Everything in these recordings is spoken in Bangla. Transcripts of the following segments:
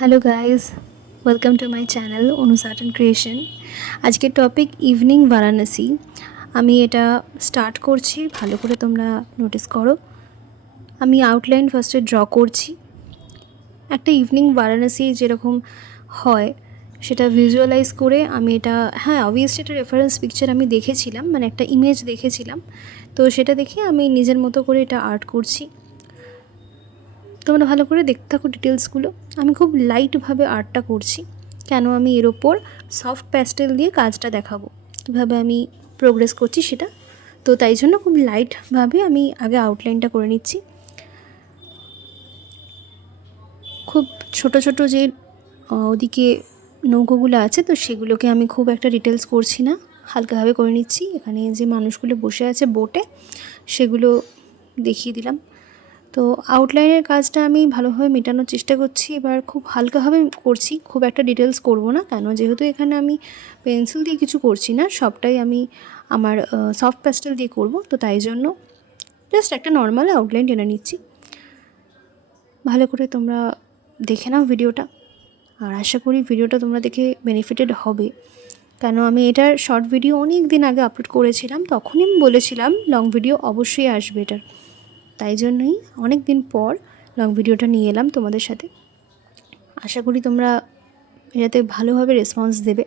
Hello guys, welcome to my channel অনুসাট অ্যান্ড ক্রিয়েশন। আজকের টপিক ইভিনিং বারাণসী। আমি এটা স্টার্ট করছি, ভালো করে তোমরা নোটিস করো। আমি আউটলাইন ফার্স্টে ড্র করছি। একটা ইভিনিং বারাণসী যেরকম হয় সেটা ভিজুয়ালাইজ করে আমি এটা, অবভিয়াসলি একটা রেফারেন্স পিকচার আমি দেখেছিলাম, মানে একটা ইমেজ দেখেছিলাম, তো সেটা দেখে আমি নিজের মতো করে এটা আর্ট করছি। তোমরা ভালো করে দেখতে থাকো ডিটেলসগুলো। আমি খুব লাইটভাবে আর্টটা করছি, কেন আমি এর ওপর সফট প্যাস্টেল দিয়ে কাজটা দেখাবো, কীভাবে আমি প্রোগ্রেস করছি সেটা। তো তাই জন্য খুব লাইটভাবে আমি আগে আউটলাইনটা করে নিচ্ছি। খুব ছোট ছোট যে ওদিকে নৌকোগুলো আছে, তো সেগুলোকে আমি খুব একটা ডিটেলস করছি না, হালকাভাবে করে নিচ্ছি। এখানে যে মানুষগুলো বসে আছে বোটে, সেগুলো দেখিয়ে দিলাম। তো আউটলাইনের কাজটা আমি ভালোভাবে মেটানোর চেষ্টা করছি। এবার খুব হালকাভাবে করছি, খুব একটা ডিটেলস করব না, কেন যেহেতু এখানে আমি পেন্সিল দিয়ে কিছু করছি না, সবটাই আমি আমার সফট প্যাস্টেল দিয়ে করব। তো তাই জন্য জাস্ট একটা নর্মাল আউটলাইন টেনে নিচ্ছি। ভালো করে তোমরা দেখে নাও ভিডিওটা, আর আশা করি ভিডিওটা তোমরা দেখে বেনিফিটেড হবে। কেন আমি এটার শর্ট ভিডিও অনেক দিন আগে আপলোড করেছিলাম, তখনই আমি বলেছিলাম লং ভিডিও অবশ্যই আসবে এটার। তাই জন্যই অনেক দিন পর লং ভিডিওটা নিয়ে এলাম তোমাদের সাথে। আশা করি তোমরা এটাতে ভালোভাবে রেসপন্স দেবে।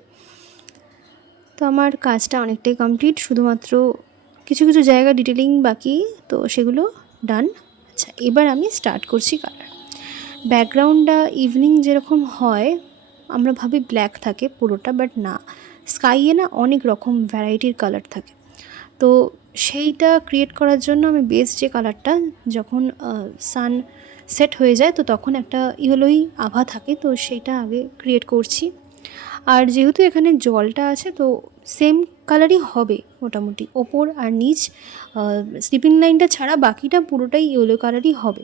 তো আমার কাজটা অনেকটাই কমপ্লিট, শুধুমাত্র কিছু কিছু জায়গা ডিটেলিং বাকি, তো সেগুলো ডান। আচ্ছা, এবার আমি স্টার্ট করছি কালার। ব্যাকগ্রাউন্ডটা ইভিনিং যেরকম হয় আমরা ভাবি ব্ল্যাক থাকে পুরোটা, বাট না, স্কাইয়ে না অনেক রকম ভ্যারাইটির কালার থাকে। তো সেইটা ক্রিয়েট করার জন্য আমি বেস যে কালারটা, যখন সান সেট হয়ে যায় তো তখন একটা ইয়েলোই আভা থাকে, তো সেইটা আগে ক্রিয়েট করছি। আর যেহেতু এখানে জলটা আছে, তো সেম কালারই হবে মোটামুটি, ওপর আর নিচ স্লিপিং লাইনটা ছাড়া বাকিটা পুরোটাই ইয়েলো কালারই হবে।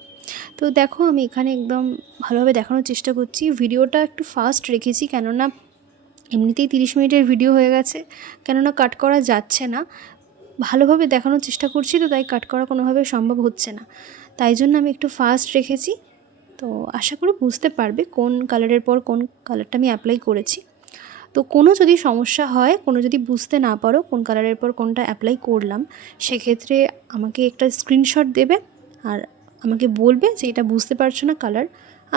তো দেখো আমি এখানে একদম ভালোভাবে দেখানোর চেষ্টা করছি। ভিডিওটা একটু ফাস্ট রেখেছি, কেননা এমনিতেই 30 মিনিটের ভিডিও হয়ে গেছে, কেননা কাট করা যাচ্ছে না। ভালোভাবে দেখানোর চেষ্টা করছি, তো তাই কাট করা কোনোভাবে সম্ভব হচ্ছে না, তাই জন্য আমি একটু ফাস্ট রেখেছি। তো আশা করি বুঝতে পারবে কোন কালারের পর কোন কালারটা আমি অ্যাপ্লাই করেছি। তো কোনো যদি সমস্যা হয়, কোনো যদি বুঝতে না পারো কোন কালারের পর কোনটা অ্যাপ্লাই করলাম, সেক্ষেত্রে আমাকে একটা স্ক্রিনশট দেবে আর আমাকে বলবে যে এটা বুঝতে পারছো না কালার,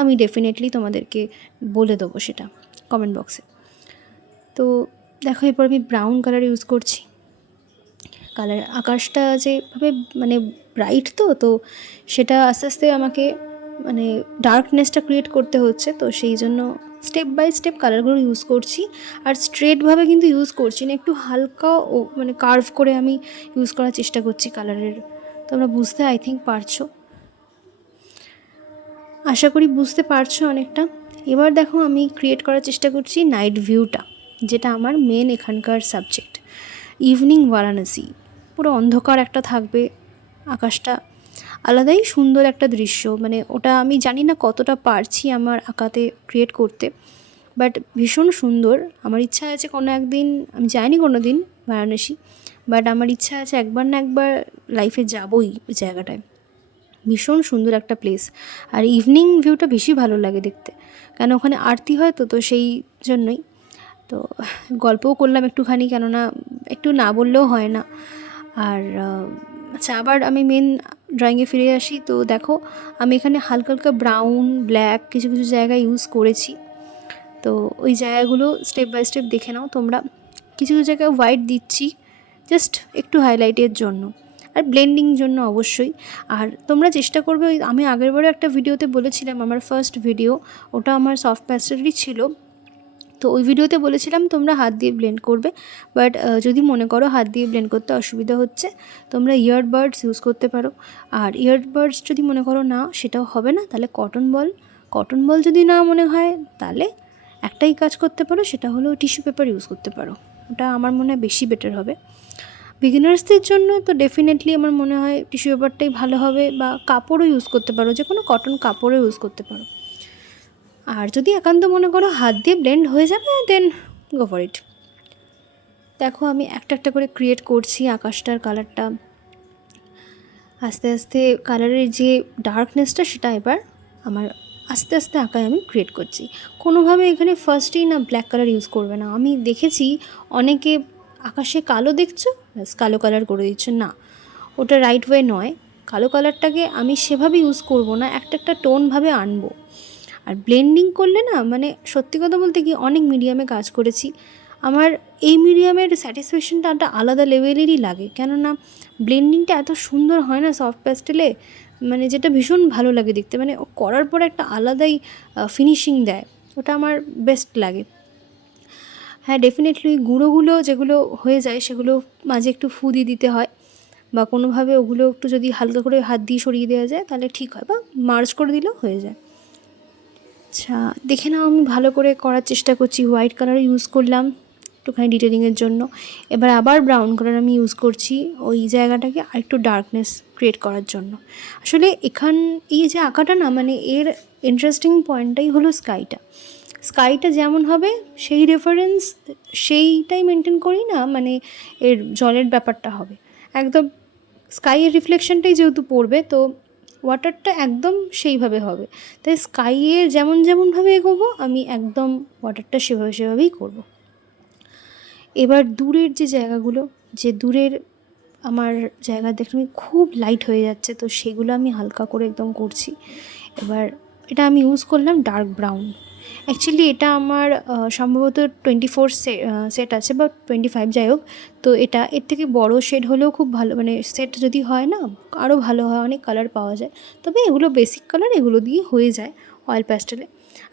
আমি ডেফিনেটলি তোমাদেরকে বলে দেবো সেটা কমেন্ট বক্সে। তো দেখো এরপর আমি ব্রাউন কালার ইউজ করছি। কালার আকাশটা যেভাবে মানে ব্রাইট, তো সেটা আস্তে আস্তে আমাকে মানে ডার্কনেসটা ক্রিয়েট করতে হচ্ছে, তো সেই জন্য স্টেপ বাই স্টেপ কালারগুলো ইউজ করছি। আর স্ট্রেটভাবে কিন্তু ইউজ করছি না, একটু হালকা ও মানে কার্ভ করে আমি ইউজ করার চেষ্টা করছি কালারের। তোমরা বুঝতে আই থিঙ্ক পারছো, আশা করি বুঝতে পারছো অনেকটা। এবার দেখো আমি ক্রিয়েট করার চেষ্টা করছি নাইট ভিউটা, যেটা আমার মেন এখানকার সাবজেক্ট। ইভিনিং বারাণসী, পুরো অন্ধকার একটা থাকবে, আকাশটা আলাদাই সুন্দর একটা দৃশ্য। মানে ওটা আমি জানি না কতটা পারছি আমার আঁকাতে ক্রিয়েট করতে, বাট ভীষণ সুন্দর। আমার ইচ্ছা আছে কোনো একদিন, আমি যাইনি কোনো দিন বারাণসী, বাট আমার ইচ্ছা আছে একবার না একবার লাইফে যাবই ওই জায়গাটায়। ভীষণ সুন্দর একটা প্লেস, আর ইভিনিং ভিউটা বেশি ভালো লাগে দেখতে, কেন ওখানে আরতি হয়, তো সেই জন্যই। তো গল্পও করলাম একটুখানি, কেননা একটু না বললেও হয় না। আর আচ্ছা, আবার আমি মেন ড্রয়িংয়ে ফিরে আসি। তো দেখো আমি এখানে হালকা হালকা ব্রাউন ব্ল্যাক কিছু কিছু জায়গায় ইউজ করেছি, তো ওই জায়গাগুলো স্টেপ বাই স্টেপ দেখে নাও তোমরা। কিছু কিছু জায়গায় হোয়াইট দিচ্ছি জাস্ট একটু হাইলাইটের জন্য, আর ব্লেন্ডিং জন্য অবশ্যই। আর তোমরা চেষ্টা করবে, ওই আমি আগেরবারও একটা ভিডিওতে বলেছিলাম, আমার ফার্স্ট ভিডিও, ওটা আমার সফট প্যাস্টেলই ছিল, তো ওই ভিডিওতে বলেছিলাম তোমরা হাত দিয়ে ব্লেন্ড করবে। বাট যদি মনে করো হাত দিয়ে ব্লেন্ড করতে অসুবিধা হচ্ছে, তোমরা ইয়ারবাডস ইউজ করতে পারো। আর ইয়ারবাডস যদি মনে করো না সেটাও হবে না, তাহলে কটন বল যদি না মনে হয়, তাহলে একটাই কাজ করতে পারো, সেটা হলো টিস্যু পেপার ইউজ করতে পারো। ওটা আমার মনে হয় বেশি বেটার হবে বিগিনার্সদের জন্য। তো ডেফিনেটলি আমার মনে হয় টিস্যু পেপারটাই ভালো হবে, বা কাপড়ও ইউজ করতে পারো, যে কোনো কটন কাপড়ও ইউজ করতে পারো। আর যদি একান্ত মনে করো হাত দিয়ে ব্লেন্ড হয়ে যাবে, দেন গো ফর ইট। দেখো আমি একটা একটা করে ক্রিয়েট করছি আকাশটার কালারটা। আস্তে আস্তে কালারের যে ডার্কনেসটা সেটা এবার আমার আস্তে আস্তে আঁকায় আমি ক্রিয়েট করছি। কোনোভাবে এখানে ফার্স্টেই না ব্ল্যাক কালার ইউজ করবে না। আমি দেখেছি অনেকে আকাশে কালো দেখছো, ব্যাস কালো কালার করে দিচ্ছ, না, ওটা রাইট ওয়ে নয়। কালো কালারটাকে আমি সেভাবে ইউজ করব না, একটা একটা টোনভাবে আনবো। আর ব্লেন্ডিং করলে না, মানে সত্যি কথা বলতে কি, অনেক মিডিয়ামে কাজ করেছি, আমার এই মিডিয়ামের স্যাটিসফ্যাকশনটা একটা আলাদা লেভেলেরই লাগে। কেননা ব্লেন্ডিংটা এত সুন্দর হয় না সফট প্যাস্টেলে, মানে যেটা ভীষণ ভালো লাগে দেখতে, মানে ও করার পর একটা আলাদাই ফিনিশিং দেয়, ওটা আমার বেস্ট লাগে। হ্যাঁ, ডেফিনেটলি গুঁড়োগুলো যেগুলো হয়ে যায় সেগুলো মাঝে একটু ফু দিয়ে দিতে হয়, বা কোনোভাবে ওগুলো একটু যদি হালকা করে হাত দিয়ে সরিয়ে দেওয়া যায় তাহলে ঠিক হয়, বা মার্জ করে দিলেও হয়ে যায়। আচ্ছা, দেখে নাও, আমি ভালো করে করার চেষ্টা করছি। হোয়াইট কালার ইউজ করলাম একটুখানি ডিটেলিংয়ের জন্য, এবার আবার ব্রাউন কালার আমি ইউজ করছি ওই জায়গাটাকে আরেকটু ডার্কনেস ক্রিয়েট করার জন্য। আসলে এই যে আঁকাটা না, মানে এর ইন্টারেস্টিং পয়েন্টটাই হলো স্কাইটা যেমন হবে সেই রেফারেন্স সেইটাই মেনটেন করি না, মানে এর জলের ব্যাপারটা হবে একদম স্কাইয়ের রিফ্লেকশনটাই যেহেতু পড়বে, তো ওয়াটারটা একদম সেইভাবে হবে। তাই স্কাইয়ের যেমনভাবে এগোবো আমি একদম ওয়াটারটা সেভাবেই করব। এবার দূরের যে জায়গাগুলো, যে দূরের আমার জায়গা দেখে খুব লাইট হয়ে যাচ্ছে, তো সেগুলো আমি হালকা করে একদম করছি। এবার এটা আমি ইউজ করলাম ডার্ক ব্রাউন। অ্যাকচুয়ালি এটা আমার সম্ভবত 24 সেট আছে, বা 25, যাই হোক। তো এটা এর থেকে বড় শেড হলেও খুব ভালো, মানে সেট যদি হয় না আরও ভালো হয়, অনেক কালার পাওয়া যায়। তবে এগুলো বেসিক কালার, এগুলো দিয়ে হয়ে যায় অয়েল প্যাস্টেলে।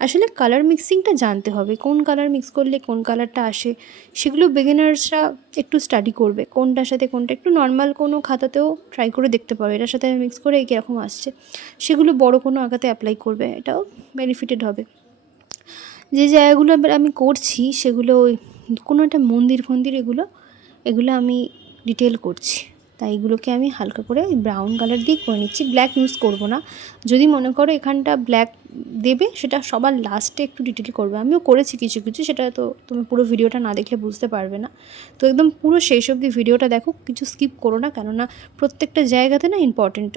আসলে কালার মিক্সিংটা জানতে হবে, কোন কালার মিক্স করলে কোন কালারটা আসে, সেগুলো বিগিনার্সরা একটু স্টাডি করবে, কোনটার সাথে কোনটা। একটু নর্মাল কোনো খাতাতেও ট্রাই করে দেখতে পারো, এটার সাথে মিক্স করে কীরকম আসছে, সেগুলো বড় কোনো আঁকাতে অ্যাপ্লাই করবে, এটাও বেনিফিটেড হবে। যে জায়গাগুলো এবার আমি করছি সেগুলো ওই কোনো একটা মন্দির এগুলো আমি ডিটেল করছি, তাই এগুলোকে আমি হালকা করে ওই ব্রাউন কালার দিয়ে করে নিচ্ছি। ব্ল্যাক ইউজ করব না, যদি মনে করো এখানটা ব্ল্যাক দেবে সেটা সবার লাস্টে একটু ডিটেল করবে। আমিও করেছি কিছু কিছু, সেটা তো তুমি পুরো ভিডিওটা না দেখলে বুঝতে পারবে না। তো একদম পুরো শেষ অবধি ভিডিওটা দেখো, কিছু স্কিপ করো না, কেননা প্রত্যেকটা জায়গাতে না ইম্পর্টেন্ট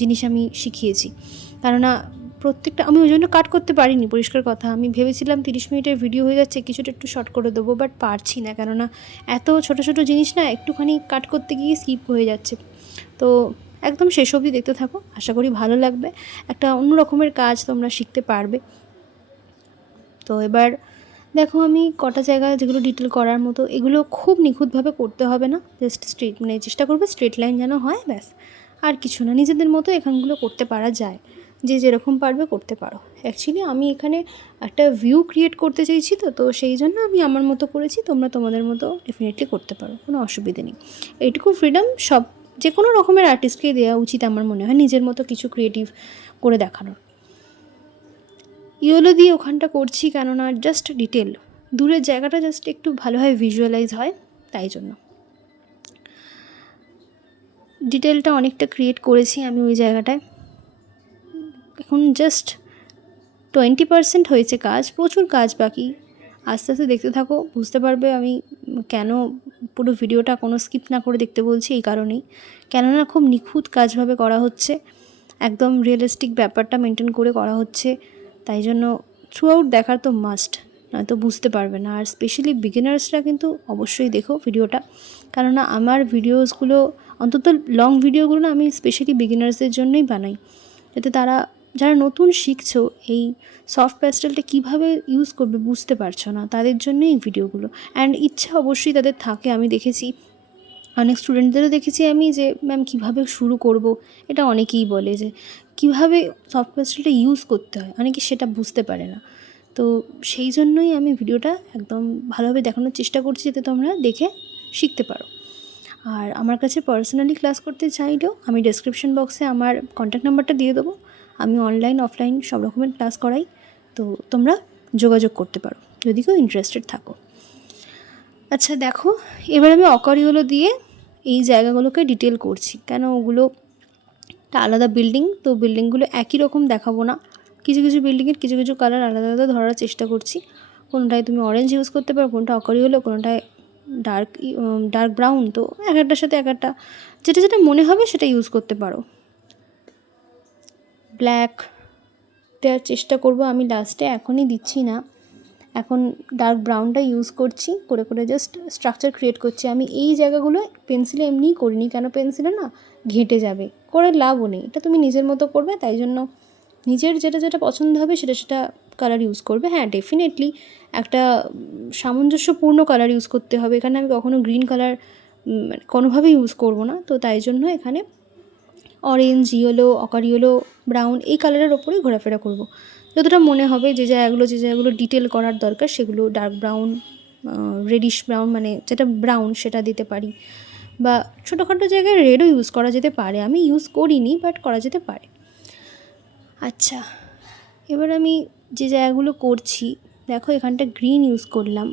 জিনিস আমি শিখিয়েছি। কেননা প্রত্যেকটা আমি ওই জন্য কাট করতে পারিনি, পরিষ্কার কথা। আমি ভেবেছিলাম 30 মিনিটের ভিডিও হয়ে যাচ্ছে, কিছুটা একটু শর্ট করে দেবো, বাট পারছি না, কেননা এত ছোটো ছোটো জিনিস না একটুখানি কাট করতে গিয়ে স্কিপ হয়ে যাচ্ছে। তো একদম শেষ অবধি দেখতে থাকো, আশা করি ভালো লাগবে, একটা অন্য রকমের কাজ তোমরা শিখতে পারবে। তো এবার দেখো, আমি কটা জায়গা যেগুলো ডিটেল করার মতো, এগুলো খুব নিখুঁতভাবে করতে হবে না, জাস্ট স্ট্রেট, মানে চেষ্টা করবে স্ট্রেট লাইন যেন হয়, ব্যাস, আর কিছু না। নিজেদের মতো এখানগুলো করতে পারা যায়, যে যেরকম পারবে করতে পারো। অ্যাকচুয়ালি আমি এখানে একটা ভিউ ক্রিয়েট করতে চাইছি, তো সেই জন্য আমি আমার মতো করেছি, তোমরা তোমাদের মতো ডেফিনেটলি করতে পারো, কোনো অসুবিধে নেই। এইটুকু ফ্রিডম যে কোনো রকমের আর্টিস্টকেই দেওয়া উচিত আমার মনে হয়, নিজের মতো কিছু ক্রিয়েটিভ করে দেখানোর। ইয়েলো দিয়ে ওখানটা করছি কেননা জাস্ট ডিটেল, দূরের জায়গাটা জাস্ট একটু ভালোভাবে ভিজুয়ালাইজ হয়, তাই জন্য ডিটেলটা অনেকটা ক্রিয়েট করেছি আমি ওই জায়গাটায়। এখন জাস্ট 20% হয়েছে কাজ, প্রচুর কাজ বাকি। আস্তে আস্তে দেখতে থাকো, বুঝতে পারবে আমি কেন পুরো ভিডিওটা কোনো স্কিপ না করে দেখতে বলছি, এই কারণেই। কেননা খুব নিখুঁত কাজভাবে করা হচ্ছে, একদম রিয়েলিস্টিক ব্যাপারটা মেনটেন করে করা হচ্ছে, তাই জন্য থ্রু আউট দেখার তো মাস্ট, নয়তো বুঝতে পারবে না। আর স্পেশালি বিগিনার্সরা কিন্তু অবশ্যই দেখো ভিডিওটা, কেননা আমার ভিডিওসগুলো, অন্তত লং ভিডিওগুলো না, আমি স্পেশালি বিগিনার্সদের জন্যই বানাই, যাতে তারা, যারা নতুন শিখছো এই সফট প্যাস্টেলটা কীভাবে ইউজ করবে বুঝতে পারছো না, তাদের জন্যই এই ভিডিওগুলো। অ্যান্ড ইচ্ছা অবশ্যই তাদের থাকে, আমি দেখেছি অনেক স্টুডেন্টদেরও দেখেছি আমি, যে ম্যাম কীভাবে শুরু করব, এটা অনেকেই বলে যে কীভাবে সফট প্যাস্টেলটা ইউজ করতে হয়, অনেকে সেটা বুঝতে পারে না। তো সেই জন্যই আমি ভিডিওটা একদম ভালোভাবে দেখানোর চেষ্টা করছি, যাতে তোমরা দেখে শিখতে পারো। আর আমার কাছে পার্সোনালি ক্লাস করতে চাইলেও আমি ডেসক্রিপশন বক্সে আমার কন্ট্যাক্ট নাম্বারটা দিয়ে দেবো। আমি অনলাইন অফলাইন সব রকমের ক্লাস করাই, তো তোমরা যোগাযোগ করতে পারো যদি কেউ ইন্টারেস্টেড থাকো। আচ্ছা দেখো, এবার আমি অকারিওলো দিয়ে এই জায়গাগুলোকে ডিটেল করছি, কেন ওগুলো একটা আলাদা বিল্ডিং, তো বিল্ডিংগুলো একই রকম দেখাবো না, কিছু কিছু বিল্ডিংয়ের কিছু কিছু কালার আলাদা আলাদা ধরার চেষ্টা করছি। কোনোটায় তুমি অরেঞ্জ ইউজ করতে পারো, কোনটা অকারিওলো, কোনোটায় ডার্ক ব্রাউন, তো এক একটার সাথে এক একটা যেটা যেটা মনে হবে সেটা ইউজ করতে পারো। ব্ল্যাক, দেওয়ার চেষ্টা করব আমি লাস্টে, এখনই দিচ্ছি না। এখন ডার্ক ব্রাউনটা ইউজ করছি, করে করে জাস্ট স্ট্রাকচার ক্রিয়েট করছি। আমি এই জায়গাগুলো পেন্সিলে এমনিই করিনি, কেন পেন্সিলে না ঘেঁটে যাবে, করে লাভও নেই। এটা তুমি নিজের মতো করবে, তাই জন্য নিজের যেটা যেটা পছন্দ হবে সেটা সেটা কালার ইউজ করবে। হ্যাঁ, ডেফিনেটলি একটা সামঞ্জস্যপূর্ণ কালার ইউজ করতে হবে। এখানে আমি কখনো গ্রিন কালার মানে কোনোভাবেই ইউজ করব না, তো তাই জন্য এখানে অরেঞ্জ, ইয়েলো, অকার ইয়েলো, ব্রাউন এই কালারের ওপরেই ঘোরাফেরা করব। যতটা মনে হবে যে জায়গাগুলো ডিটেল করার দরকার সেগুলো ডার্ক ব্রাউন, রেডিশ ব্রাউন, মানে যেটা ব্রাউন সেটা দিতে পারি, বা ছোটোখাটো জায়গায় রেডও ইউজ করা যেতে পারে। আমি ইউজ করিনি, বাট করা যেতে পারে। আচ্ছা, এবার আমি যে জায়গাগুলো করছি, দেখো এখানটা গ্রিন ইউজ করলাম।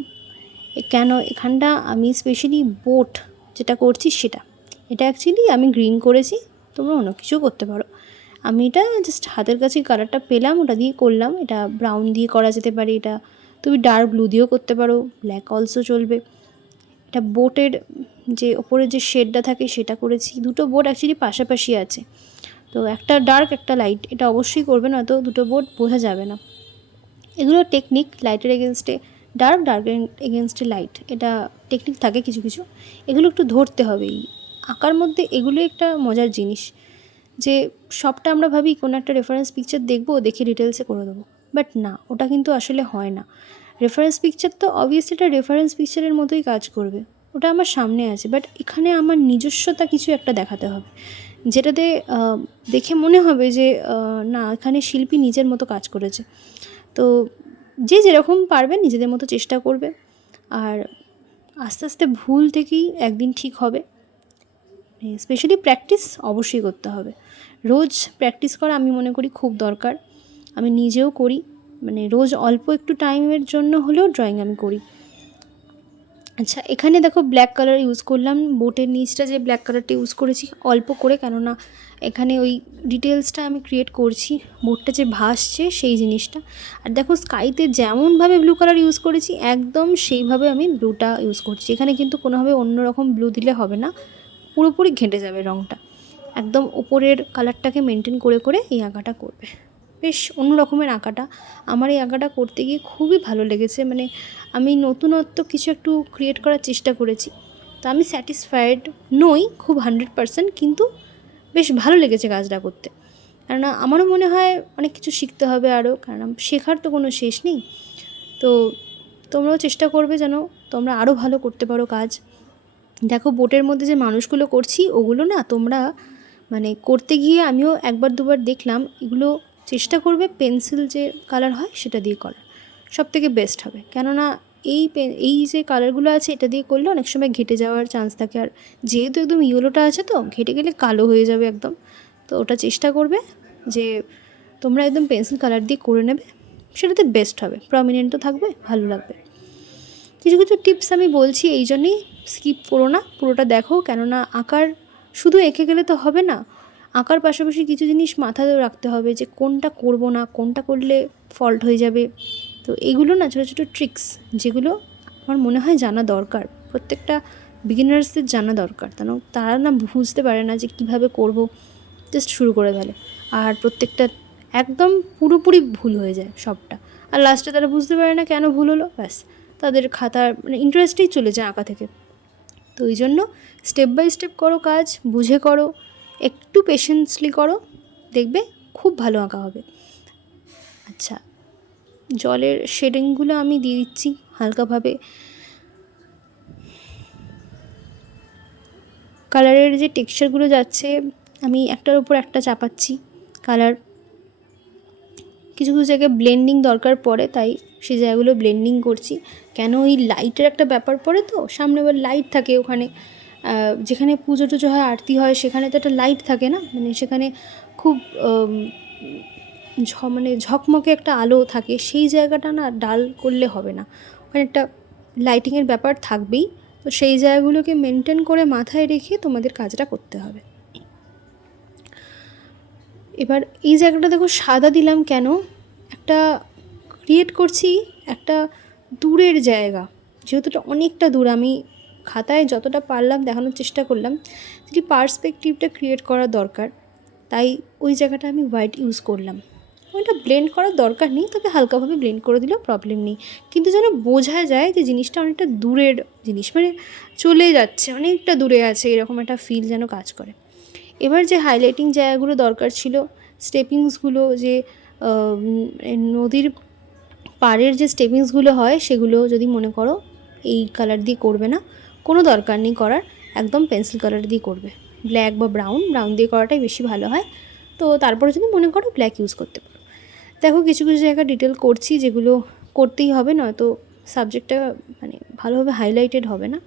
কেন এখানটা আমি স্পেশালি বোট যেটা করছি সেটা, এটা অ্যাকচুয়ালি আমি গ্রিন করেছি, তোমরা অন্য কিছু করতে পারো। আমি এটা জাস্ট হাতের কাছে কালারটা পেলাম, ওটা দিয়ে করলাম। এটা ব্রাউন দিয়ে করা যেতে পারে, এটা তুমি ডার্ক ব্লু দিয়েও করতে পারো, ব্ল্যাক অলসো চলবে। এটা বোটের যে ওপরের যে শেডটা থাকে সেটা করেছি। দুটো বোট অ্যাকচুয়ালি পাশাপাশি আছে, তো একটা ডার্ক একটা লাইট, এটা অবশ্যই করবে, না তো দুটো বোট বোঝা যাবে না। এগুলো টেকনিক, লাইটের এগেনস্টে ডার্ক, ডার্কের এগেনস্টে লাইট, এটা টেকনিক থাকে কিছু কিছু। এগুলো একটু ধরতে হবে এই আঁকার মধ্যে। এগুলো একটা মজার জিনিস যে সবটা আমরা ভাবি কোনো একটা রেফারেন্স পিকচার দেখবো, দেখে ডিটেলসে করে দেবো, বাট না, ওটা কিন্তু আসলে হয় না। রেফারেন্স পিকচার তো অবভিয়াসলি এটা রেফারেন্স পিকচারের মতোই কাজ করবে, ওটা আমার সামনে আছে, বাট এখানে আমার নিজস্বতা কিছু একটা দেখাতে হবে, যেটাতে দেখে মনে হবে যে না, এখানে শিল্পী নিজের মতো কাজ করেছে। তো যে যেরকম পারবে নিজেদের মতো চেষ্টা করবে, আর আস্তে আস্তে ভুল থেকেই একদিন ঠিক হবে। স্পেশালি প্র্যাকটিস অবশ্যই করতে হবে, রোজ প্র্যাকটিস করা আমি মনে করি খুব দরকার। আমি নিজেও করি, মানে রোজ অল্প একটু টাইমের জন্য হলেও ড্রয়িং আমি করি। আচ্ছা, এখানে দেখো ব্ল্যাক কালার ইউজ করলাম, বোটের নিচটা যে ব্ল্যাক কালারটা ইউজ করেছি অল্প করে, কেননা এখানে ওই ডিটেলসটা আমি ক্রিয়েট করছি, বোটটা যে ভাসছে সেই জিনিসটা। আর দেখো স্কাইতে যেমনভাবে ব্লু কালার ইউজ করেছি একদম সেইভাবে আমি ব্লুটা ইউজ করছি। এখানে কিন্তু কোনোভাবে অন্যরকম ব্লু দিলে হবে না, পুরোপুরি ঘেঁটে যাবে রঙটা। একদম ওপরের কালারটাকে মেনটেন করে করে এই আঁকাটা করবে। বেশ অন্য রকমের আঁকাটা, আমার এই আঁকাটা করতে গিয়ে খুবই ভালো লেগেছে। মানে আমি নতুনত্ব কিছু একটু ক্রিয়েট করার চেষ্টা করেছি, তো আমি স্যাটিসফাইড নই খুব 100%, কিন্তু বেশ ভালো লেগেছে কাজটা করতে। কেননা আমারও মনে হয় অনেক কিছু শিখতে হবে আরও, কারণ শেখার তো কোনো শেষ নেই। তো তোমরাও চেষ্টা করবে যেন তোমরা আরও ভালো করতে পারো কাজ। দেখো বোটের মধ্যে যে মানুষগুলো করছি ওগুলো না তোমরা মানে করতে গিয়ে আমিও একবার দুবার দেখলাম, এগুলো চেষ্টা করবে পেন্সিল যে কালার হয় সেটা দিয়ে করার, সবথেকে বেস্ট হবে। কেননা এই যে কালারগুলো আছে এটা দিয়ে করলে অনেক সময় ঘেটে যাওয়ার চান্স থাকে, আর যেহেতু একদম ইয়েলোটা আছে তো ঘেটে গেলে কালো হয়ে যাবে একদম। তো ওটা চেষ্টা করবে যে তোমরা একদম পেন্সিল কালার দিয়ে করে নেবে, সেটাতে বেস্ট হবে, প্রমিনেন্টও থাকবে, ভালো লাগবে। কিছু কিছু টিপস আমি বলছি এই জন্যই, স্কিপ করো না, পুরোটা দেখো। কেননা আঁকার শুধু এঁকে গেলে তো হবে না, আঁকার পাশাপাশি কিছু জিনিস মাথাতেও রাখতে হবে যে কোনটা করব না, কোনটা করলে ফল্ট হয়ে যাবে। তো এগুলো না ছোটো ছোটো ট্রিক্স, যেগুলো আমার মনে হয় জানা দরকার, প্রত্যেকটা বিগিনার্সদের জানা দরকার, কেন তারা না বুঝতে পারে না যে কীভাবে করব, জাস্ট শুরু করে ফেলে, আর প্রত্যেকটা একদম পুরোপুরি ভুল হয়ে যায় সবটা, আর লাস্টে তারা বুঝতে পারে না কেন ভুল হলো, ব্যাস তাদের খাতার মানে ইন্টারেস্টেই চলে যায় আঁকা থেকে। তো এই জন্য স্টেপ বাই স্টেপ করো কাজ, বুঝে করো, একটু পেশেন্সলি করো, দেখবে খুব ভালো আঁকা হবে। আচ্ছা, জলের শেডিংগুলো আমি দিয়ে দিচ্ছি হালকাভাবে। কালারের যে টেক্সচারগুলো যাচ্ছে আমি একটার উপর একটা চাপাচ্ছি কালার। কিছু কিছু জায়গায় ব্লেন্ডিং দরকার পড়ে, তাই সেই জায়গাগুলো ব্লেন্ডিং করছি। কেন ওই লাইটের একটা ব্যাপার পড়ে, তো সামনে আবার লাইট থাকে ওখানে, যেখানে পুজো টুজো হয় আরতি হয় সেখানে তো একটা লাইট থাকে না, মানে সেখানে খুব মানে ঝকমকে একটা আলো থাকে, সেই জায়গাটা না ডাল করলে হবে না, ওখানে একটা লাইটিংয়ের ব্যাপার থাকবেই। তো সেই জায়গাগুলোকে মেনটেন করে মাথায় রেখে তোমাদের কাজটা করতে হবে। এবার এই জায়গাটা দেখো সাদা দিলাম কেন, একটা ক্রিয়েট করছি একটা দূরের জায়গা, যেহেতু এটা অনেকটা দূর, আমি খাতায় যতটা পারলাম দেখানোর চেষ্টা করলাম, যদি পার্সপেক্টিভটা ক্রিয়েট করা দরকার, তাই ওই জায়গাটা আমি হোয়াইট ইউজ করলাম। ওইটা ব্লেন্ড করার দরকার নেই, তবে হালকাভাবে ব্লেন্ড করে দিলেও প্রবলেম নেই, কিন্তু যেন বোঝা যায় যে জিনিসটা অনেকটা দূরের জিনিস, মানে চলে যাচ্ছে, অনেকটা দূরে আছে, এরকম একটা ফিল যেন কাজ করে। এবার যে হাইলাইটিং জায়গাগুলো দরকার ছিল, স্টেপিংসগুলো, যে নদীর পাড়ের যে স্টেপিংসগুলো হয় সেগুলো যদি মনে করো এই কালার দিয়ে করবে না, কোনো দরকার নেই করার, একদম পেন্সিল কালার দিয়ে করবে, ব্ল্যাক বা ব্রাউন দিয়ে করাটাই বেশি ভালো হয়। তো তারপরে যদি মনে করো ব্ল্যাক ইউজ করতে পারো। দেখো কিছু কিছু জায়গা ডিটেল করছি যেগুলো করতেই হবে, নয়তো সাবজেক্টটা মানে ভালোভাবে হাইলাইটেড হবে না,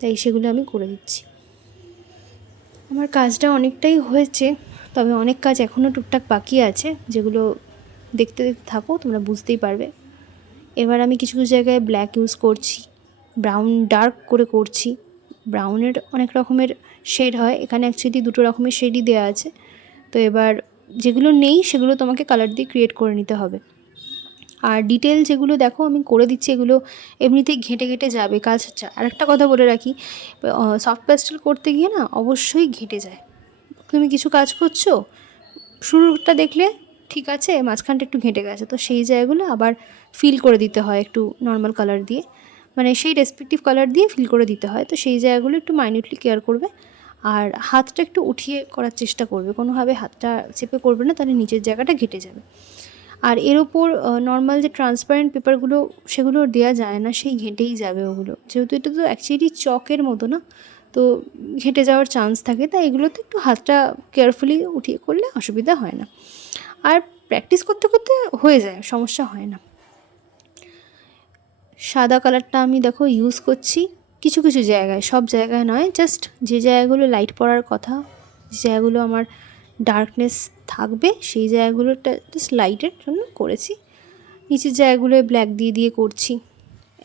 তাই সেগুলো আমি করে দিচ্ছি। আমার কাজটা অনেকটাই হয়েছে, তবে অনেক কাজ এখনও টুকটাক বাকি আছে, যেগুলো দেখতে দেখতে থাকো তোমরা বুঝতেই পারবে। এবার আমি কিছু কিছু জায়গায় ব্ল্যাক ইউজ করছি, ব্রাউন ডার্ক করে করছি। ব্রাউনের অনেক রকমের শেড হয়, এখানে অ্যাকচুয়ালি দুটো রকমের শেডই দেওয়া আছে। তো এবার যেগুলো নেই সেগুলো তোমাকে কালার দিয়ে ক্রিয়েট করে নিতে হবে। আর ডিটেল যেগুলো দেখো আমি করে দিচ্ছি, এগুলো এমনিতেই ঘেঁটে ঘেঁটে যাবে কাজ। আরেকটা কথা বলে রাখি, সফট প্যাস্টেল করতে গিয়ে না অবশ্যই ঘেঁটে যায়। তুমি কিছু কাজ করছো, শুরুটা দেখলে ঠিক আছে, মাঝখানটা একটু ঘেঁটে গেছে, তো সেই জায়গাগুলো আবার ফিল করে দিতে হয় একটু নর্মাল কালার দিয়ে, মানে সেই রেসপেক্টিভ কালার দিয়ে ফিল করে দিতে হয়। তো সেই জায়গাগুলো একটু মাইনিউটলি কেয়ার করবে, আর হাতটা একটু উঠিয়ে করার চেষ্টা করবে, কোনোভাবে হাতটা চেপে করবে না, তাহলে নিচের জায়গাটা ঘেঁটে যাবে। আর এর ওপর নর্মাল যে ট্রান্সপারেন্ট পেপারগুলো সেগুলো দেওয়া যায় না, সেই ঘেঁটেই যাবে ওগুলো, যেহেতু এটা তো অ্যাকচুয়ালি চকের মতো না, তো ঘেঁটে যাওয়ার চান্স থাকে, তাই এগুলোতে একটু হাতটা কেয়ারফুলি উঠিয়ে করলে অসুবিধা হয় না। আর প্র্যাকটিস করতে করতে হয়ে যায়, সমস্যা হয় না। সাদা কালারটা আমি দেখো ইউজ করছি কিছু কিছু জায়গায়, সব জায়গায় নয়, জাস্ট যে জায়গাগুলো লাইট পড়ার কথা, যে জায়গাগুলো আমার ডার্কনেস থাকবে সেই জায়গাগুলোটা জাস্ট লাইটের জন্য করেছি। নিচের জায়গাগুলোয় ব্ল্যাক দিয়ে দিয়ে করছি।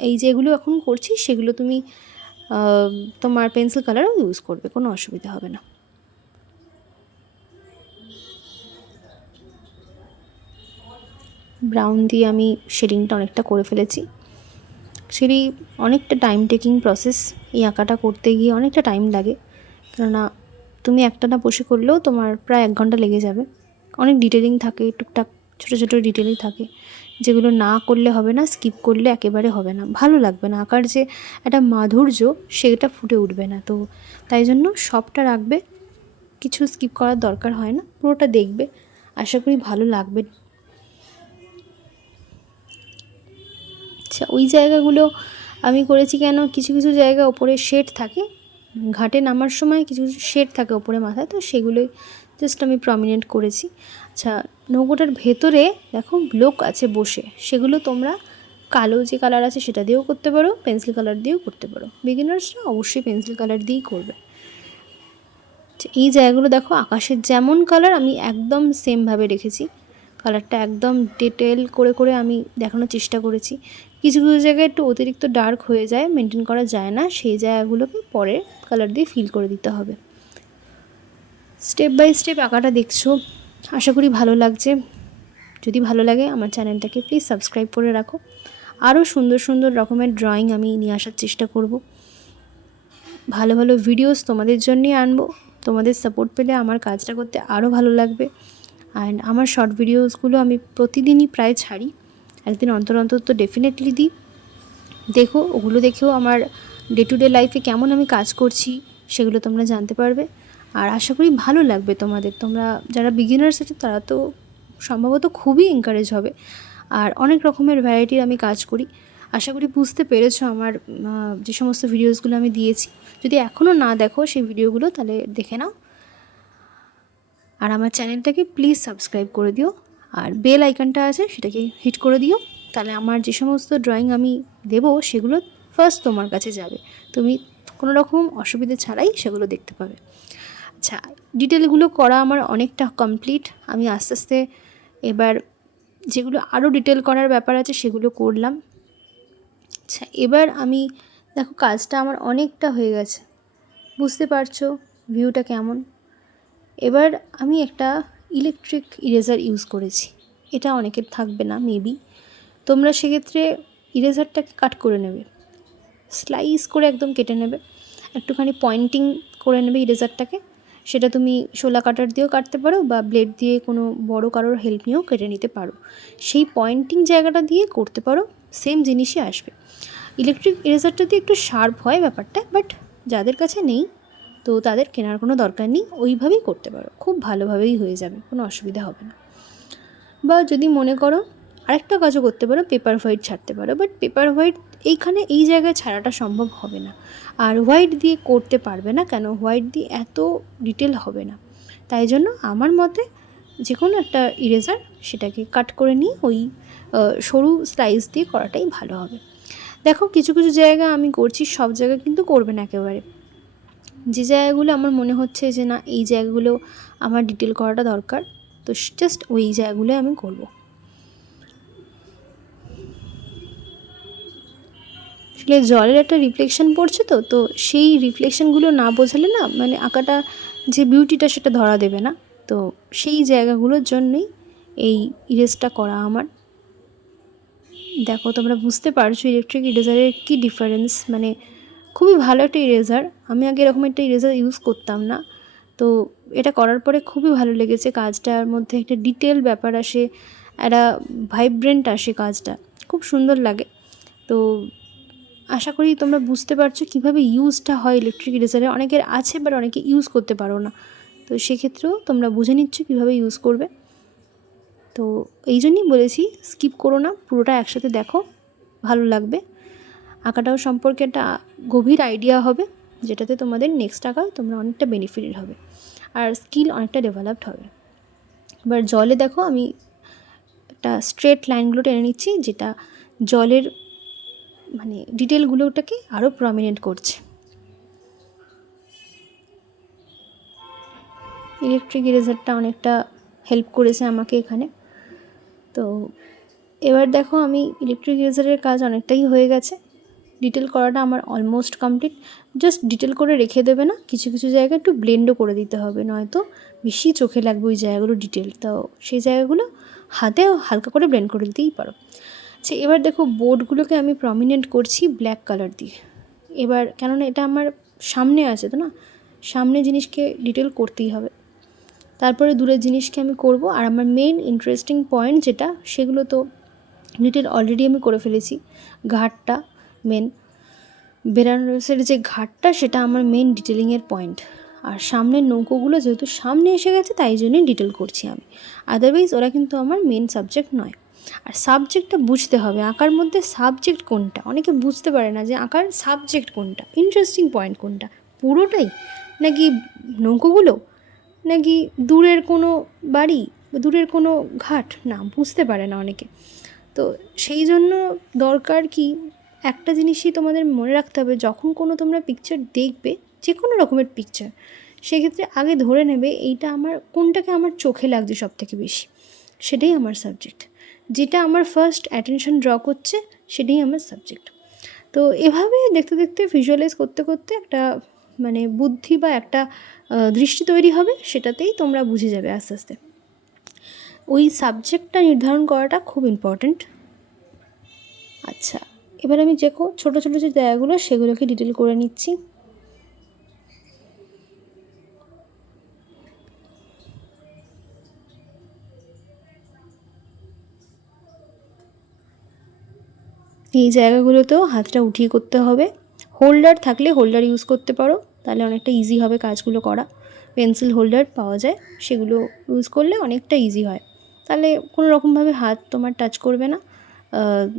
এই যেগুলো এখন করছি সেগুলো তুমি তোমার পেন্সিল কালারও ইউজ করবে, কোনো অসুবিধা হবে না। ব্রাউন দিয়ে আমি শেডিংটা অনেকটা করে ফেলেছি। অ্যাকচুয়ালি অনেকটা টাইম টেকিং প্রসেস, এই আঁকাটা করতে গিয়ে অনেকটা টাইম লাগে, কেননা তুমি একটানা বসে করলেও তোমার প্রায় 1 ঘন্টা লেগে যাবে। অনেক ডিটেলিং থাকে, টুকটাক ছোটো ছোটো ডিটেলিং থাকে, যেগুলো না করলে হবে না, স্কিপ করলে একেবারে হবে না, ভালো লাগবে না, আঁকার যে একটা মাধুর্য সেটা ফুটে উঠবে না। তো তাই জন্য সবটা রাখবে, কিছু স্কিপ করার দরকার হয় না, পুরোটা দেখবে, আশা করি ভালো লাগবে। আচ্ছা, ওই জায়গাগুলো আমি করেছি কেন, কিছু কিছু জায়গা ওপরে শেড থাকে, ঘাটে নামার সময় কিছু কিছু শেড থাকে ওপরে মাথায়, তো সেগুলোই জাস্ট আমি প্রমিনেন্ট করেছি। আচ্ছা, নৌকোটার ভেতরে দেখো ব্লক আছে বসে, সেগুলো তোমরা কালো যে কালার আছে সেটা দিয়েও করতে পারো, পেন্সিল কালার দিয়েও করতে পারো। বিগিনার্সরা অবশ্যই পেন্সিল কালার দিয়েই করবে। এই জায়গাগুলো দেখো আকাশের যেমন কালার আমি একদম সেমভাবে রেখেছি, কালারটা একদম ডিটেল করে করে আমি দেখানোর চেষ্টা করেছি। কিছু কিছু জায়গায় একটু অতিরিক্ত ডার্ক হয়ে যায়, মেনটেন করা যায় না, সেই জায়গাগুলোকে পরে কালার দিয়ে ফিল করে দিতে হবে। স্টেপ বাই স্টেপ আঁকাটা দেখছো, আশা করি ভালো লাগছে। যদি ভালো লাগে আমার চ্যানেলটাকে প্লিজ সাবস্ক্রাইব করে রাখো, আরও সুন্দর সুন্দর রকমের ড্রয়িং আমি নিয়ে আসার চেষ্টা করব, ভালো ভালো ভিডিওস তোমাদের জন্যই আনবো। তোমাদের সাপোর্ট পেলে আমার কাজটা করতে আরও ভালো লাগবে। অ্যান্ড আমার শর্ট ভিডিওসগুলো আমি প্রতিদিনই প্রায় ছাড়ি, একদিন অন্তর অন্তর তো ডেফিনেটলি দিই। দেখো, ওগুলো দেখেও আমার ডে টু ডে লাইফে কেমন আমি কাজ করছি সেগুলো তোমরা জানতে পারবে, আর আশা করি ভালো লাগবে তোমাদের। তোমরা যারা বিগিনার্স আছে তারা তো সম্ভবত খুবই এনকারেজ হবে, আর অনেক রকমের ভ্যারাইটির আমি কাজ করি। আশা করি বুঝতে পেরেছো আমার যে সমস্ত ভিডিওসগুলো আমি দিয়েছি। যদি এখনও না দেখো সেই ভিডিওগুলো, তাহলে দেখে নাও, আর আমার চ্যানেলটাকে প্লিজ সাবস্ক্রাইব করে দিও, আর বেল আইকনটা আছে সেটাকে হিট করে দিও, তাহলে আমার যে সমস্ত ড্রয়িং আমি দেবো সেগুলো ফার্স্ট তোমার কাছে যাবে, তুমি কোনো রকম অসুবিধা ছাড়াই সেগুলো দেখতে পাবে। আচ্ছা, ডিটেলগুলো করা আমার অনেকটা কমপ্লিট, আমি আস্তে আস্তে এবার যেগুলো আরও ডিটেল করার ব্যাপার আছে সেগুলো করলাম। আচ্ছা, এবার আমি দেখো কাজটা আমার অনেকটা হয়ে গেছে, বুঝতে পারছো ভিউটা কেমন। এবার আমি একটা ইলেকট্রিক ইরেজার ইউজ করেছি, এটা অনেকের থাকবে না মেবি, তোমরা সেক্ষেত্রে ইরেজারটাকে কাট করে নেবে, স্লাইস করে একদম কেটে নেবে, একটুখানি পয়েন্টিং করে নেবে ইরেজারটাকে, সেটা তুমি শোলা কাটার দিয়েও কাটতে পারো বা ব্লেড দিয়ে কোনো বড় কারোর হেল্প নিয়েও কেটে নিতে পারো। সেই পয়েন্টিং জায়গাটা দিয়ে করতে পারো, সেম জিনিসই আসবে। ইলেকট্রিক ইরেজারটা দিয়ে একটু শার্প হয় ব্যাপারটা, বাট যাদের কাছে নেই তো তাদের কেনার কোনো দরকার নেই, ওইভাবেই করতে পারো, খুব ভালোভাবেই হয়ে যাবে, কোনো অসুবিধা হবে না। বা যদি মনে করো আরেকটা কাজও করতে পারো, পেপার হোয়াইট ছাড়তে পারো, বাট পেপার হোয়াইট এইখানে এই জায়গায় ছাড়াটা সম্ভব হবে না, আর হোয়াইট দিয়ে করতে পারবে না, কেন হোয়াইট দিয়ে এত ডিটেল হবে না। তাই জন্য আমার মতে যে কোনো একটা ইরেজার সেটাকে কাট করে নিয়ে ওই সরু স্লাইস দিয়ে করাটাই ভালো হবে। দেখো কিছু কিছু জায়গা আমি করছি, সব জায়গা কিন্তু করবে না একেবারে। যে জায়গাগুলো আমার মনে হচ্ছে যে না এই জায়গাগুলো আমার ডিটেল করাটা দরকার, তো জাস্ট ওই জায়গাগুলো আমি করব। আসলে জলের একটা রিফ্লেকশন পড়ছে, তো তো সেই রিফ্লেকশনগুলো না বোঝালে না মানে আঁকাটা যে বিউটিটা সেটা ধরা দেবে না। তো সেই জায়গাগুলোর জন্যই এই ইরেজটা করা আমার। দেখো তোমরা বুঝতে পারছো ইলেকট্রিক ইরেজারের কী ডিফারেন্স, মানে খুবই ভালো একটা ইরেজার। আমি আগে এরকম একটা ইরেজার ইউজ করতাম না, তো এটা করার পরে খুবই ভালো লেগেছে। কাজটার মধ্যে একটা ডিটেল ব্যাপার আসে, একটা ভাইব্রেন্ট আসে, কাজটা খুব সুন্দর লাগে। তো আশা করি তোমরা বুঝতে পারছো কীভাবে ইউজটা হয় ইলেকট্রিক ইরেজারে। অনেকের আছে বাট অনেকে ইউজ করতে পারো না, তো সেক্ষেত্রেও তোমরা বুঝে নিচ্ছ কীভাবে ইউজ করবে। তো এই জন্যই বলেছি স্কিপ করো না, পুরোটা একসাথে দেখো, ভালো লাগবে। আঁকাটাও সম্পর্কে একটা গভীর আইডিয়া হবে, যেটাতে তোমাদের নেক্সট আঁকায় তোমরা অনেকটা বেনিফিটেড হবে আর স্কিল অনেকটা ডেভেলপড হবে। এবার জলে দেখো আমি একটা স্ট্রেট লাইনগুলো টেনে নিচ্ছি, যেটা জলের মানে ডিটেলগুলোটাকে আরও প্রমিনেন্ট করছে। ইলেকট্রিক ইরেজারটা অনেকটা হেল্প করেছে আমাকে এখানে। তো এবার দেখো আমি ইলেকট্রিক ইরেজারের কাজ অনেকটাই হয়ে গেছে, ডিটেল করাটা আমার অলমোস্ট কমপ্লিট। জাস্ট ডিটেল করে রেখে দেবে না, কিছু কিছু জায়গা একটু ব্লেন্ডও করে দিতে হবে, নয়তো বেশি চোখে লাগবে ওই জায়গাগুলো ডিটেল। তো সেই জায়গাগুলো হাতে হালকা করে ব্লেন্ড করে দিতেই পারো। আচ্ছা এবার দেখো বোর্ডগুলোকে আমি প্রমিনেন্ট করছি ব্ল্যাক কালার দিয়ে। এবার কেননা এটা আমার সামনে আছে তো না, সামনে জিনিসকে ডিটেল করতেই হবে, তারপরে দূরের জিনিসকে আমি করব। আর আমার মেন ইন্টারেস্টিং পয়েন্ট যেটা, সেগুলো তো ডিটেল অলরেডি আমি করে ফেলেছি। ঘাটটা মেন, বেনারসের যে ঘাটটা সেটা আমার মেন ডিটেলিংয়ের পয়েন্ট। আর সামনের নৌকোগুলো যেহেতু সামনে এসে গেছে তাই জন্যই ডিটেল করছি আমি, আদারওয়াইজ ওরা কিন্তু আমার মেন সাবজেক্ট নয়। আর সাবজেক্টটা বুঝতে হবে, আঁকার মধ্যে সাবজেক্ট কোনটা, অনেকে বুঝতে পারে না যে আঁকার সাবজেক্ট কোনটা, ইন্টারেস্টিং পয়েন্ট কোনটা, পুরোটাই নাকি নৌকোগুলো নাকি দূরের কোনো বাড়ি বা দূরের কোনো ঘাট, না বুঝতে পারে না অনেকে। তো সেই জন্য দরকার কি, একটা জিনিসই তোমাদের মনে রাখতে হবে, যখন কোনো তোমরা পিকচার দেখবে, যে কোনো রকমের পিকচার, সেক্ষেত্রে আগে ধরে নেবে এইটা আমার কোনটাকে আমার চোখে লাগছে সব থেকে বেশি, সেটাই আমার সাবজেক্ট। যেটা আমার ফার্স্ট অ্যাটেনশন ড্র করছে সেটাই আমার সাবজেক্ট। তো এভাবে দেখতে দেখতে ভিজুয়ালাইজ করতে করতে একটা মানে বুদ্ধি বা একটা দৃষ্টি তৈরি হবে, সেটাতেই তোমরা বুঝে যাবে আস্তে আস্তে। ওই সাবজেক্টটা নির্ধারণ করাটা খুব ইম্পর্ট্যান্ট। আচ্ছা এবার আমি দেখো ছোটো ছোটো যে জায়গাগুলো সেগুলোকে ডিটেল করে নিচ্ছি। এই জায়গাগুলোতেও হাতটা উঠিয়ে করতে হবে। হোল্ডার থাকলে হোল্ডার ইউজ করতে পারো, তাহলে অনেকটা ইজি হবে কাজগুলো করা। পেন্সিল হোল্ডার পাওয়া যায়, সেগুলো ইউজ করলে অনেকটা ইজি হয়, তাহলে কোনো রকমভাবে হাত তোমার টাচ করবে না,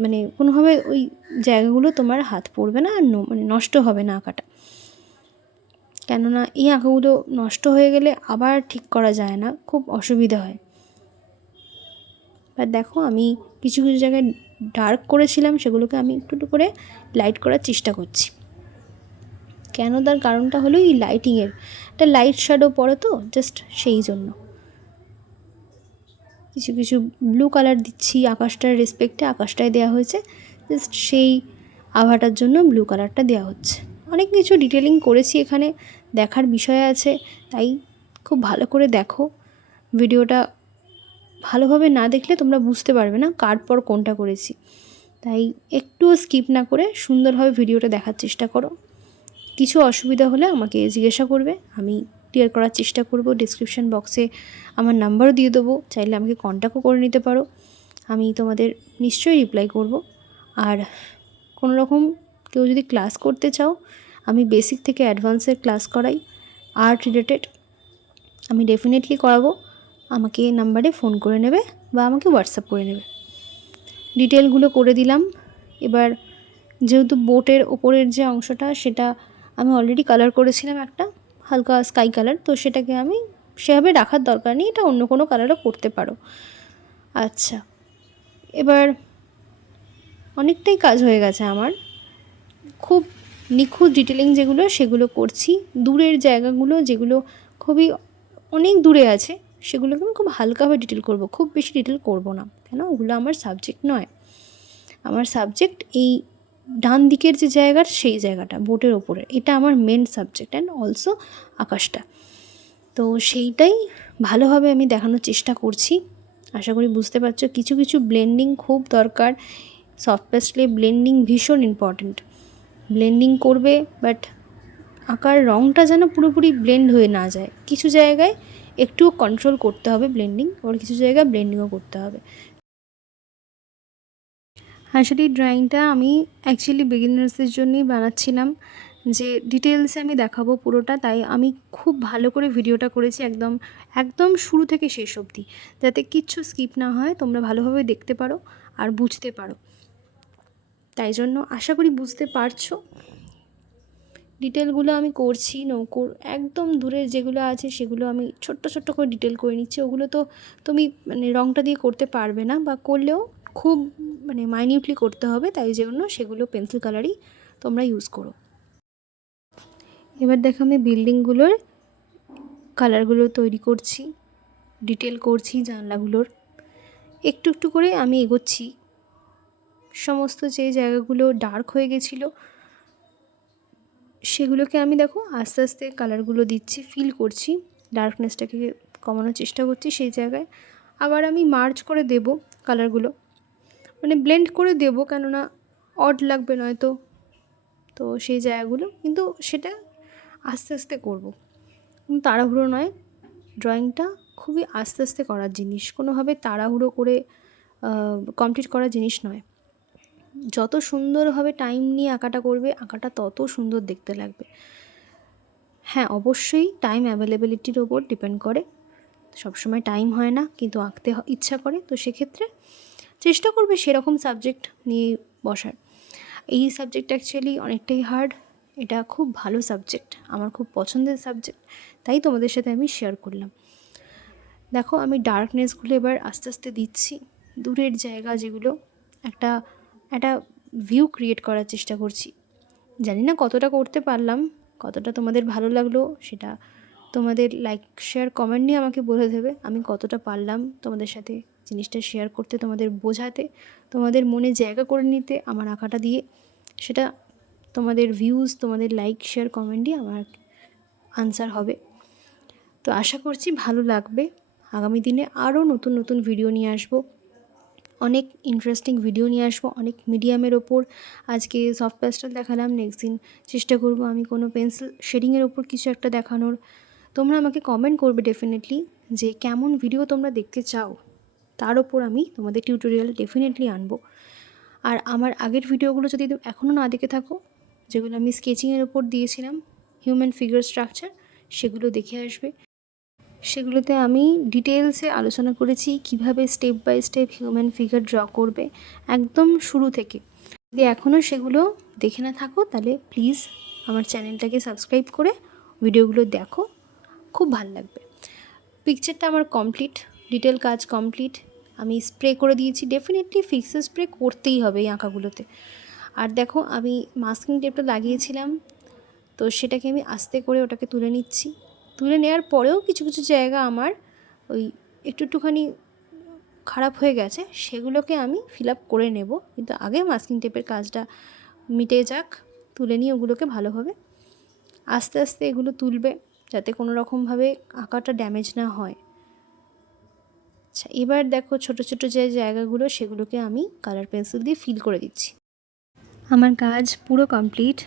মানে কোনোভাবে ওই জায়গাগুলো তোমার হাত পড়বে না, আর মানে নষ্ট হবে না আঁকাটা। কেননা এই আঁকাগুলো নষ্ট হয়ে গেলে আবার ঠিক করা যায় না, খুব অসুবিধা হয়। আর দেখো আমি কিছু কিছু জায়গায় ডার্ক করেছিলাম, সেগুলোকে আমি একটু একটু করে লাইট করার চেষ্টা করছি। কেন, তার কারণটা হলো এই লাইটিংয়ের একটা লাইট শ্যাডো পড়ে, তো জাস্ট সেই জন্য কিছু কিছু ব্লু কালার দিচ্ছি আকাশটার রেসপেক্টে, আকাশটায় দেওয়া হয়েছে, জাস্ট সেই আভাটার জন্য ব্লু কালারটা দেওয়া হচ্ছে। অনেক কিছু ডিটেলিং করেছি এখানে, দেখার বিষয় আছে, তাই খুব ভালো করে দেখো। ভিডিওটা ভালোভাবে না দেখলে তোমরা বুঝতে পারবে না কার পর কোনটা করেছি, তাই একটুও স্কিপ না করে সুন্দরভাবে ভিডিওটা দেখার চেষ্টা করো। কিছু অসুবিধা হলে আমাকে জিজ্ঞাসা করবে, আমি ক্লিয়ার করার চেষ্টা করব। ডেসক্রিপশন বক্সে আমার নাম্বারও দিয়ে দেবো, চাইলে আমাকে কন্ট্যাক্টও করে নিতে পারো। আমি তোমাদের নিশ্চয়ই রিপ্লাই করব। আর কোনো রকম কেউ যদি ক্লাস করতে চাও, আমি বেসিক থেকে অ্যাডভান্সের ক্লাস করাই, আর্ট রিলেটেড। আমি ডেফিনেটলি করাবো। আমাকে এই নাম্বারে ফোন করে নেবে বা আমাকে হোয়াটসঅ্যাপ করে নেবে। ডিটেলগুলো করে দিলাম। এবার যেহেতু বোটের ওপরের যে অংশটা, সেটা আমি অলরেডি কালার করেছিলাম একটা হালকা স্কাই কালার, তো সেটাকে আমি সেভাবে রাখার দরকার নেই, এটা অন্য কোনো কালারও করতে পারো। আচ্ছা, এবার অনেকটাই কাজ হয়ে গেছে আমার। খুব নিখুঁত ডিটেলিং যেগুলো, সেগুলো করছি। দূরের জায়গাগুলো যেগুলো খুবই অনেক দূরে আছে, সেগুলোকে আমি খুব হালকাভাবে ডিটেল করব, খুব বেশি ডিটেল করব না, কেন ওগুলো আমার সাবজেক্ট নয়। আমার সাবজেক্ট এই ডান দিকের যে জায়গার, সেই জায়গাটা বোটের ওপরে, এটা আমার মেন সাবজেক্ট, অ্যান্ড অলসো আকাশটা। তো সেইটাই ভালোভাবে আমি দেখানোর চেষ্টা করছি। আশা করি বুঝতে পারছো। কিছু কিছু ব্লেন্ডিং খুব দরকার। সফট পেস্টলে ব্লেন্ডিং ভীষণ ইম্পর্ট্যান্ট। ব্লেন্ডিং করবে, বাট আঁকার রঙটা যেন পুরোপুরি ব্লেন্ড হয়ে না যায়। কিছু জায়গায় একটু কন্ট্রোল করতে হবে ব্লেন্ডিং, আর কিছু জায়গায় ব্লেন্ডিংও করতে হবে। আসলে এই ড্রয়িংটা আমি অ্যাকচুয়ালি বিগিনার্সদের জন্যই বানাচ্ছিলাম, যে ডিটেলসে আমি দেখাবো পুরোটা। তাই আমি খুব ভালো করে ভিডিওটা করেছি, একদম একদম শুরু থেকে শেষ অবধি, যাতে কিচ্ছু স্কিপ না হয়, তোমরা ভালোভাবে দেখতে পারো আর বুঝতে পারো। তাই জন্য আশা করি বুঝতে পারছো। ডিটেলগুলো আমি করছি নৌকোর একদম দূরের যেগুলো আছে, সেগুলো আমি ছোট্ট ছোট্ট করে ডিটেল করে নিচ্ছি। ওগুলো তো তুমি মানে রঙটা দিয়ে করতে পারবে না, বা করলেও খুব মানে মাইনিউটলি করতে হবে, তাই জন্য সেগুলো পেন্সিল কালারই তোমরা ইউজ করো। এবার দেখো আমি বিল্ডিংগুলোর কালারগুলো তৈরি করছি, ডিটেল করছি জানলাগুলোর। একটু একটু করে আমি এগোচ্ছি। সমস্ত যে জায়গাগুলো ডার্ক হয়ে গেছিলো, সেগুলোকে আমি দেখো আস্তে আস্তে কালারগুলো দিচ্ছি, ফিল করছি, ডার্কনেসটাকে কমানোর চেষ্টা করছি সেই জায়গায়। আবার আমি মার্জ করে দেব কালারগুলো, মানে ব্লেন্ড করে দেব, কেননা অড লাগবে নয়তো। তো সেই জায়গাগুলো কিন্তু সেটা আস্তে আস্তে করব, তাড়াহুড়ো নয়। ড্রয়িংটা খুবই আস্তে আস্তে করার জিনিস, কোনোভাবে তাড়াহুড়ো করে কমপ্লিট করার জিনিস নয়। যত সুন্দরভাবে টাইম নিয়ে আঁকাটা করবে, আঁকাটা তত সুন্দর দেখতে লাগবে। হ্যাঁ, অবশ্যই টাইম অ্যাভেলেবিলিটির ওপর ডিপেন্ড করে। সবসময় টাইম হয় না, কিন্তু আঁকতে ইচ্ছা করে, তো সেক্ষেত্রে চেষ্টা করবে সেরকম সাবজেক্ট নিয়ে বসার। এই সাবজেক্ট অ্যাকচুয়ালি অনেকটাই হার্ড, এটা খুব ভালো সাবজেক্ট, আমার খুব পছন্দের সাবজেক্ট, তাই তোমাদের সাথে আমি শেয়ার করলাম। দেখো আমি ডার্কনেসগুলো এবার আস্তে আস্তে দিচ্ছি, দূরের জায়গা যেগুলো, একটা একটা ভিউ ক্রিয়েট করার চেষ্টা করছি। জানি না কতটা করতে পারলাম, কতটা তোমাদের ভালো লাগলো, সেটা তোমাদের লাইক শেয়ার কমেন্ট নিয়ে আমাকে বলে দেবে আমি কতটা পারলাম তোমাদের সাথে জিনিসটা শেয়ার করতে, তোমাদের বোঝাতে, তোমাদের মনে জায়গা করে নিতে আমার আঁকাটা দিয়ে। সেটা তোমাদের ভিউজ, তোমাদের লাইক শেয়ার কমেন্ট দিয়ে আমার আনসার হবে। তো আশা করছি ভালো লাগবে। আগামী দিনে আরও নতুন নতুন ভিডিও নিয়ে আসবো, অনেক ইন্টারেস্টিং ভিডিও নিয়ে আসবো, অনেক মিডিয়ামের ওপর। আজকে সফট পেস্টেল দেখালাম, নেক্সট দিন চেষ্টা করব আমি কোনো পেন্সিল শেডিংয়ের ওপর কিছু একটা দেখানোর। তোমরা আমাকে কমেন্ট করবে ডেফিনেটলি যে কেমন ভিডিও তোমরা দেখতে চাও, তার ওপর আমি তোমাদের টিউটোরিয়াল ডেফিনেটলি আনবো। আর আমার আগের ভিডিওগুলো যদি এখনও না দেখে থাকো, যেগুলো আমি স্কেচিংয়ের ওপর দিয়েছিলাম, হিউম্যান ফিগার স্ট্রাকচার, সেগুলো দেখে আসবে। সেগুলোতে আমি ডিটেলসে আলোচনা করেছি কিভাবে step by step human figure draw করবে, একদম শুরু থেকে। যদি এখনও সেগুলো দেখে না থাকো, তাহলে প্লিজ আমার চ্যানেলটাকে সাবস্ক্রাইব করে ভিডিওগুলো দেখো, খুব ভালো লাগবে। পিকচারটা আমার কমপ্লিট, ডিটেল কাজ কমপ্লিট। আমি স্প্রে করে দিয়েছি, ডেফিনেটলি ফিক্সার স্প্রে করতেই হবে এই আঁকাগুলোতে। আর দেখো আমি মাস্কিং টেপটা লাগিয়েছিলাম, তো সেটাকে আমি আস্তে করে ওটাকে তুলে নিচ্ছি। তুলে নেওয়ার পরেও কিছু কিছু জায়গা আমার ওই একটুখানি খারাপ হয়ে গেছে, সেগুলোকে আমি ফিল আপ করে নেব, কিন্তু আগে মাস্কিং টেপের কাজটা মিটে যাক। তুলে নিয়ে ওগুলোকে ভালোভাবে আস্তে আস্তে এগুলো তুলবে, যাতে কোনো রকমভাবে আঁকাটা ড্যামেজ না হয়। আচ্ছা, এবার দেখো ছোটো ছোটো যে জায়গাগুলো, সেগুলোকে আমি কালার পেন্সিল দিয়ে ফিল করে দিচ্ছি। আমার কাজ পুরো কমপ্লিট।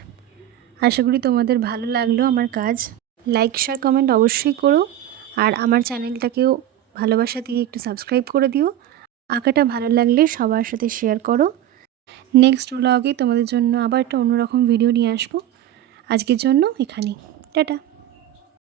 আশা করি তোমাদের ভালো লাগলো আমার কাজ। লাইক শেয়ার কমেন্ট অবশ্যই করো, আর আমার চ্যানেলটাকেও ভালোবাসা দিয়ে একটু সাবস্ক্রাইব করে দিও। আঁকাটা ভালো লাগলে সবার সাথে শেয়ার করো। নেক্সট ব্লগে তোমাদের জন্য আবার একটা অন্যরকম ভিডিও নিয়ে আসবো। আজকের জন্য এখানেই, টাটা।